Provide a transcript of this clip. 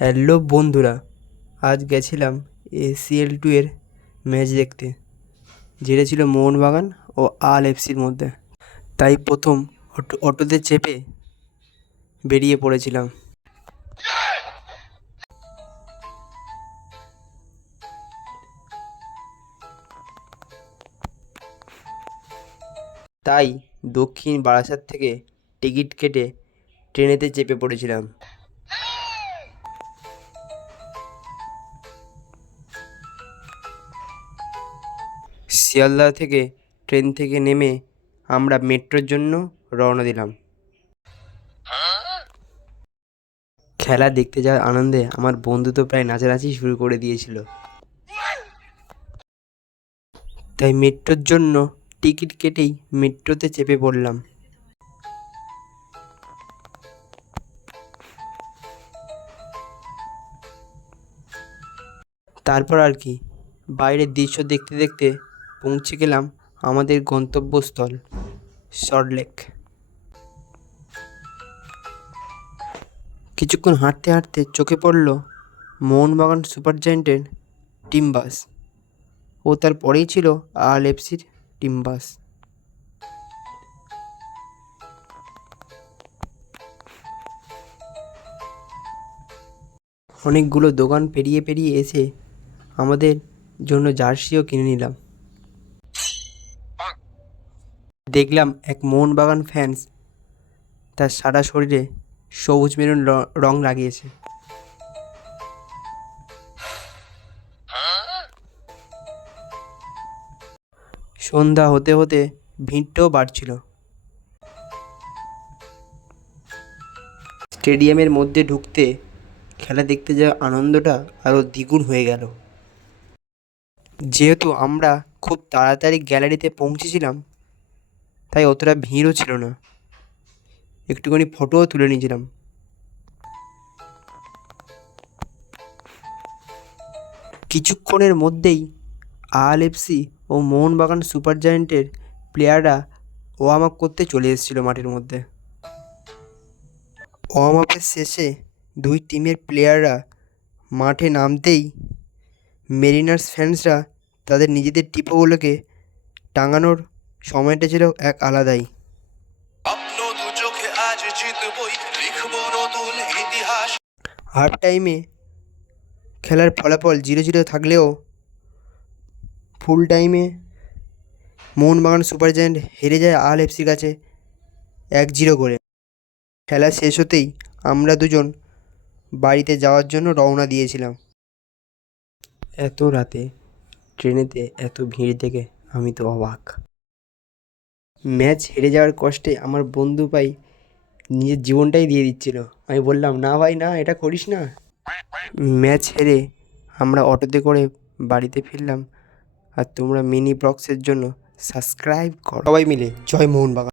Hello বন্ধুরা, আজ গেছিলাম ACL2 এর ম্যাচ দেখতে, যেটা ছিল মোহনবাগান ও আল এফসির মধ্যে। তাই প্রথম অটোতে চেপে বেরিয়ে পড়েছিলাম। তাই দক্ষিণ বারাসাত থেকে টিকিট কেটে ট্রেনেতে চেপে পড়েছিলাম। শিয়ালদা থেকে ট্রেন থেকে নেমে আমরা মেট্রোর জন্য রওনা দিলাম। খেলা দেখতে যাওয়ার আনন্দে আমার বন্ধু তো প্রায় নাচানাচি শুরু করে দিয়েছিল। তাই মেট্রোর জন্য টিকিট কেটেই মেট্রোতে চেপে পড়লাম। তারপর আর কি, বাইরের দৃশ্য দেখতে দেখতে পৌঁছে গেলাম আমাদের গন্তব্যস্থল সল্টলেক। কিছুক্ষণ হাঁটতে হাঁটতে চোখে পড়ল মোহনবাগান সুপার জায়েন্টের টিম বাস, ও তার পরেই ছিল আল এফসির টিম বাস। অনেকগুলো দোকান পেরিয়ে পেরিয়ে এসে আমাদের জন্য জার্সিও কিনে নিলাম। দেখলাম এক মোহনবাগান ফ্যান্স তার সারা শরীরে সবুজ মেরুন রং লাগিয়েছে। সন্ধ্যা হতে হতে ভিড়টাও বাড়ছিল। স্টেডিয়ামের মধ্যে ঢুকতে খেলা দেখতে যাওয়ার আনন্দটা আরও দ্বিগুণ হয়ে গেল। যেহেতু আমরা খুব তাড়াতাড়ি গ্যালারিতে পৌঁছেছিলাম, তাই অতটা ভিড়ও ছিল না। একটুখানি ফটোও তুলে নিয়েছিলাম। কিছুক্ষণের মধ্যেই আল এফসি ও মোহনবাগান সুপার জায়েন্টের প্লেয়াররা ওয়ার্ম আপ করতে চলে এসেছিল মাঠের মধ্যে। ওয়ার্ম আপের শেষে দুই টিমের প্লেয়াররা মাঠে নামতেই মেরিনার্স ফ্যান্সরা তাদের নিজেদের টিপোগুলোকে টাঙানোর সময়টা ছিল এক আলাদাই। হাফ টাইমে খেলার ফলাফল 0-0 থাকলেও ফুল টাইমে মোহনবাগান সুপার জায়েন্ট হেরে যায় আল এফসির কাছে 1-0 করে। খেলা শেষ হতেই আমরা দুজন বাড়িতে যাওয়ার জন্য রওনা দিয়েছিলাম। এত রাতে ট্রেনেতে এত ভিড় দেখে আমি তো অবাক। ম্যাচ হেরে যাওয়ার কষ্টে আমার বন্ধু ভাই নিজের জীবনটাই দিয়ে দিচ্ছিল। আমি বললাম, না ভাই না, এটা করিস না। ম্যাচ হেরে আমরা অটোতে করে বাড়িতে ফিরলাম। আর তোমরা মিনি ব্লগসের জন্য সাবস্ক্রাইব করো। সবাই মিলে জয় মোহনবাগান।